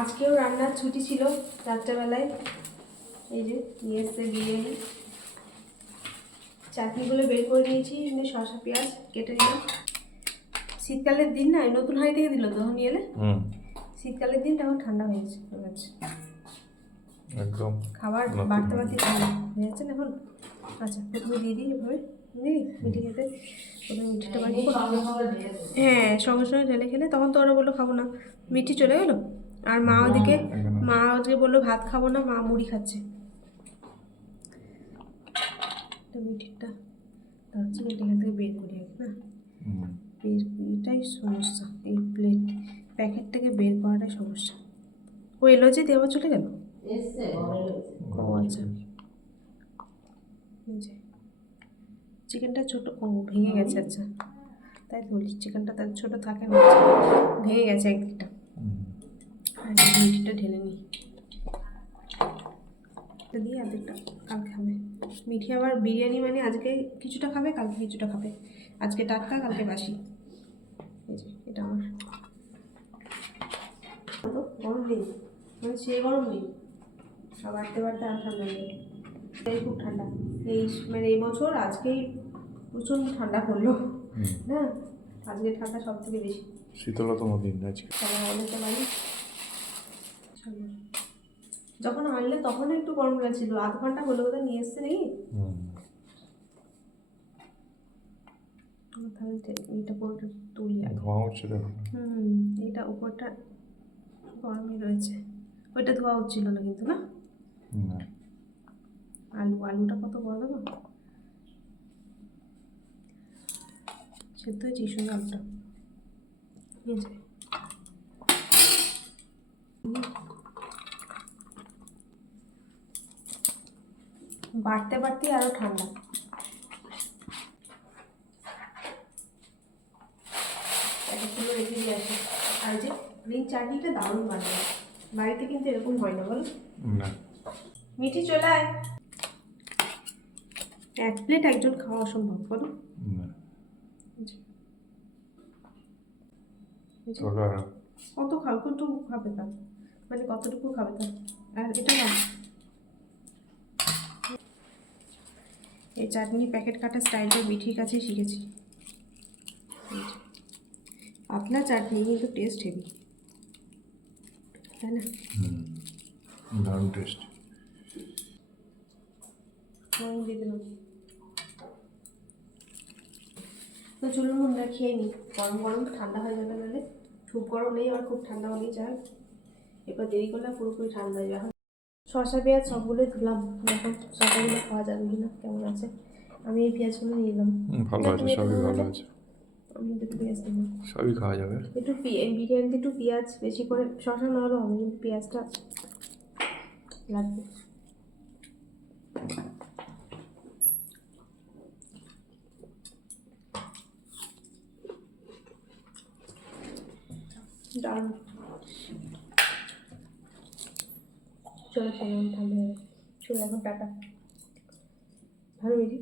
আজকেও রান্নার ছুটি ছিল রাত্রেবেলায়। এই যে নিয়ে এসছে বিরিয়ানি। চাটনিগুলো বের করে নিয়েছি এমনি শসা পেঁয়াজ কেটে নিলাম। শীতকালের দিন না নতুন হাঁড়ি থেকে দিল তখন নিয়ে এলে? শীতকালের দিন তখন ঠান্ডা হয়ে গেছে। একদম খাবার বাড়তে বাড়তে ঠান্ডা হয়ে যাচ্ছে না এখন? আচ্ছা প্রথমে দিয়ে দিই এভাবে। মিঠে খেতে প্রথমে মিঠিটা বানিয়ে হ্যাঁ সঙ্গে সঙ্গে ঢেলে খেলে তখন তো ওরা বলল খাব না। মিঠি চলে গেলো? আর মা ওদিকে মা ওদিকে বলল ভাত খাব না মা মুড়ি খাচ্ছে। এটা মিঠিটা তার হচ্ছে মিঠি এখান থেকে বের করি আগে না? বের এটাই সমস্যা এই প্লেট প্যাকেটটাকে বের করাটাই সমস্যা। ও এলো যে আবার চলে গেল? ও আচ্ছা। চিকেনটা ছোট ও ভেঙে গেছে আচ্ছা। তাই তো বলি চিকেনটা তার ছোট থাকে না ভেঙে গেছে একদিকটা আর মিঠিটা ঢেলে নিই। দিয়ে অর্ধেকটা কাল খাবে। মিঠি আবার বিরিয়ানি মানে আজকে কিছুটা খাবে কালকে কিছুটা খাবে। আজকে টাটকা কালকে বাসি। এই যে এটা আমার। তো গরম নেই মানে সে গরম নেই। সব বাড়তে বাড়তে আর ঠান্ডা নেই এই খুব ঠান্ডা। এই মানে এই বছর আজকেই প্রচণ্ড ঠান্ডা পড়ল। হ্যাঁ আজকে ঠান্ডা সব থেকে বেশি। শীতলতম দিন আজকে। অনেকটা বাড়ি চলো। যখন আনলে তখন একটু গরম লাগছিল। আধ ঘণ্টা হলো বোধহয় নিয়ে এসছে নাকি? তাহলে তে- এইটা পুরোটা তুলি ধোঁয়া উঠছে হুম এটা উপরটা গরমই রয়েছে। ওইটা ধোয়া হচ্ছিল না কিন্তু না? আলু আলুটা কত বড় দেবো? সেদ্ধ হয়েছে সুন্দর আলুটা। এই যে। বাড়তে বাড়তে আরও ঠান্ডা। প্যাকেটগুলো রেখে দিয়ে আসি আর যে গ্রিন চাটনিটা দারুণ বানাবে বাড়িতে কিন্তু এরকম হয় না বলো? না। মিঠি চলে আয়। এক প্লেট একজন খাওয়া অসম্ভব বলো? কত খাও কতটুকু খাবে তা মানে কতটুকু খাবে তা আর এটা না এই চাটনি প্যাকেট কাটা স্টাইলটা মিঠির কাছেই শিখেছি। পাতলা চাটনি কিন্তু টেস্ট হেভি তাই না। দারুণ টেস্ট আমি দিয়ে দিলাম। তো চলুন আমরা খেয়ে নিই। গরম গরম ঠান্ডা হয়ে যাবে নাহলে। খুব গরম নেই আর খুব ঠান্ডা হলেই চাল। এবার দেরি করলে পুরোপুরি ঠান্ডা হয়ে যাবে। শসা পেঁয়াজ সবগুলোই ধুলাম দেখো শসাগুলো খাওয়া যাবে কিনা কেমন আছে? আমি এই পেঁয়াজগুলো নিয়ে নিলাম। হুম, ভালো আছে সবই ভালো আছে। আমি দুটো পেঁয়াজ নিলাম। সবই খাওয়া যাবে। একটু বিরিয়ানিতে একটু পেঁয়াজ বেশি করে শসা না হলেও হবে কিন্তু পেঁয়াজটা লাগবে দারুণ চলো কেমন তাহলে চলো এখন টাটা। ভালো মিলি